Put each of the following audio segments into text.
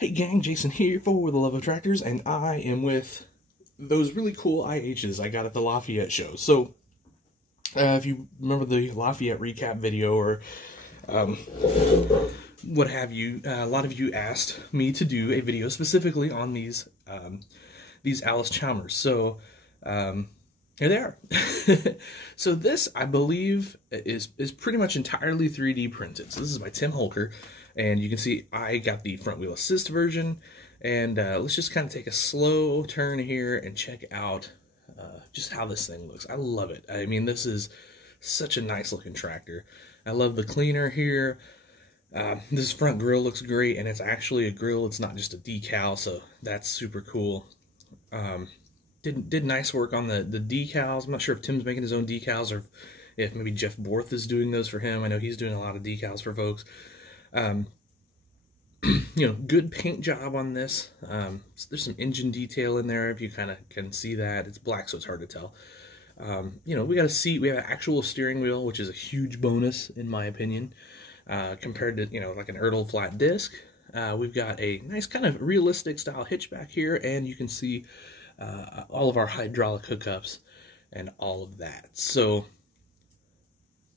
Hey gang, Jason here for The Love of Tractors, and I am with those really cool IHs I got at the Lafayette show. So, if you remember the Lafayette recap video or what have you, a lot of you asked me to do a video specifically on these Allis Chalmers. So, here they are. So this, I believe, is pretty much entirely 3D printed. So this is by Tim Holker, and you can see I got the front wheel assist version. And let's just kind of take a slow turn here and check out just how this thing looks. I love it. I mean, this is such a nice looking tractor. I love the cleaner here. This front grille looks great, and it's actually a grille. It's not just a decal, so that's super cool. Did nice work on the decals. I'm not sure if Tim's making his own decals or if maybe Jeff Borth is doing those for him. I know he's doing a lot of decals for folks. You know, good paint job on this. There's some engine detail in there if you kind of can see that. It's black, so it's hard to tell. You know, we got a seat. We have an actual steering wheel, which is a huge bonus in my opinion, compared to, you know, like an Ertl flat disc. We've got a nice kind of realistic style hitch back here, and you can see all of our hydraulic hookups and all of that. So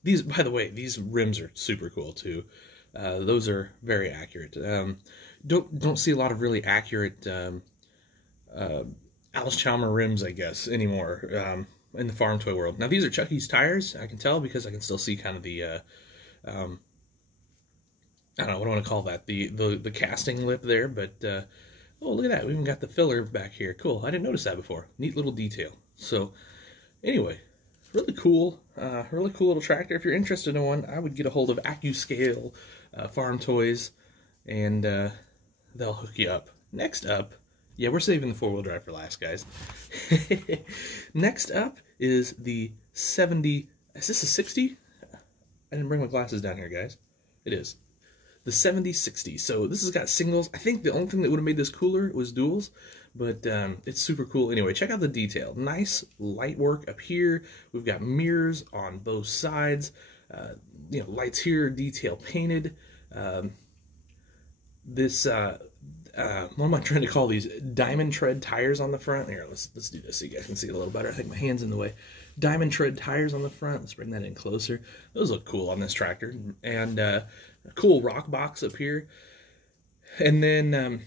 these, by the way, these rims are super cool too. Those are very accurate. Don't see a lot of really accurate Allis Chalmers rims, I guess, anymore in the farm toy world. Now these are Chucky's tires. I can tell because I can still see kind of the I don't know what I want to call that, the casting lip there, but oh, look at that. We even got the filler back here. Cool. I didn't notice that before. Neat little detail. So, anyway, really cool little tractor. If you're interested in one, I would get a hold of AccuScale Farm Toys, and they'll hook you up. Next up, yeah, we're saving the four-wheel drive for last, guys. Next up is the 70, is this a 60? I didn't bring my glasses down here, guys. It is. The 7060. So this has got singles. I think the only thing that would have made this cooler was duals, but it's super cool. Anyway, check out the detail. Nice light work up here. We've got mirrors on both sides. You know, lights here, detail painted. This what am I trying to call these? Diamond tread tires on the front. Here, let's do this so you guys can see it a little better. I think my hand's in the way. Diamond tread tires on the front. Let's bring that in closer. Those look cool on this tractor. And a cool rock box up here. And then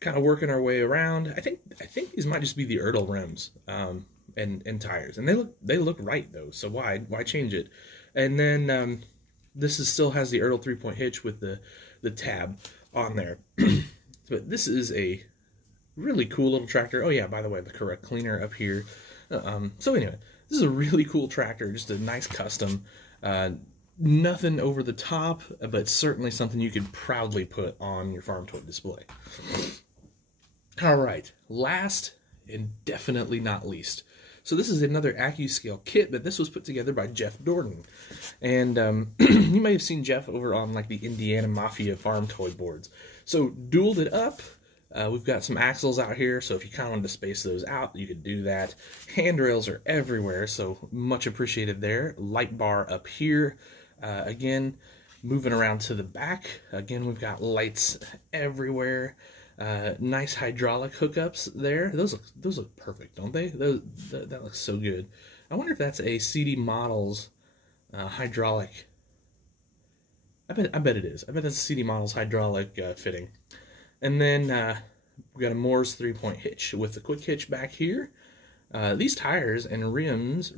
kind of working our way around. I think these might just be the Ertl rims and tires. And they look right though. So why change it? And then this still has the Ertl 3-point hitch with the tab on there. But this is a really cool little tractor. Oh yeah, by the way, the correct cleaner up here. So anyway, this is a really cool tractor, just a nice custom. Nothing over the top, but certainly something you could proudly put on your farm toy display. All right, last and definitely not least. So this is another AccuScale kit, but this was put together by Jeff Dorton. And you may have seen Jeff over on like the Indiana Mafia farm toy boards. So dualed it up. We've got some axles out here, so if you kind of wanted to space those out, you could do that. Handrails are everywhere, so much appreciated there. Light bar up here. Again, moving around to the back. Again, we've got lights everywhere. Nice hydraulic hookups there. Those look perfect, don't they? That looks so good. I wonder if that's a CD Models hydraulic. I bet it is. I bet that's a CD Models hydraulic fitting. And then we got a Moore's 3-point hitch with the quick hitch back here. These tires and rims,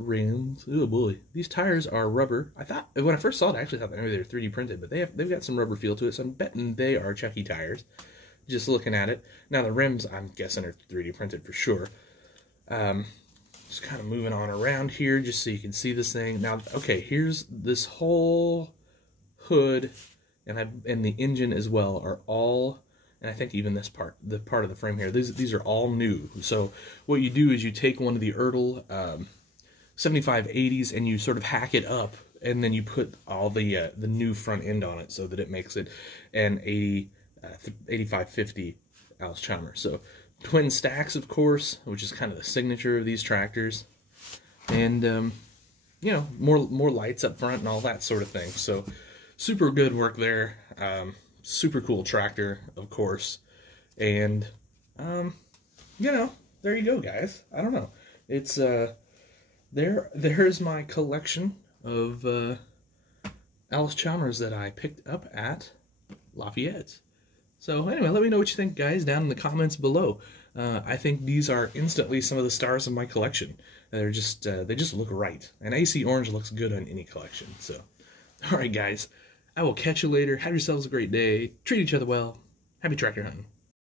oh boy, these tires are rubber. I thought, when I first saw it, I actually thought maybe they were 3D printed, but they've got some rubber feel to it, so I'm betting they are Chucky tires, just looking at it. Now the rims, I'm guessing, are 3D printed for sure. Just kind of moving on around here, just so you can see this thing. Now, okay, here's this whole hood, and the engine as well are all, and I think even this part, the part of the frame here, these are all new. So what you do is you take one of the Ertl 7580s and you sort of hack it up, and then you put all the new front end on it so that it makes it an 8550 Allis Chalmers. So twin stacks, of course, which is kind of the signature of these tractors, and you know, more lights up front and all that sort of thing. So super good work there. super cool tractor, of course. And, you know, there you go, guys. I don't know. It's, there's my collection of, Allis Chalmers that I picked up at Lafayette's. So anyway, let me know what you think, guys, down in the comments below. I think these are instantly some of the stars of my collection. They're just, they just look right. And AC Orange looks good on any collection. So, all right, guys, I will catch you later. Have yourselves a great day. Treat each other well. Happy tractor hunting.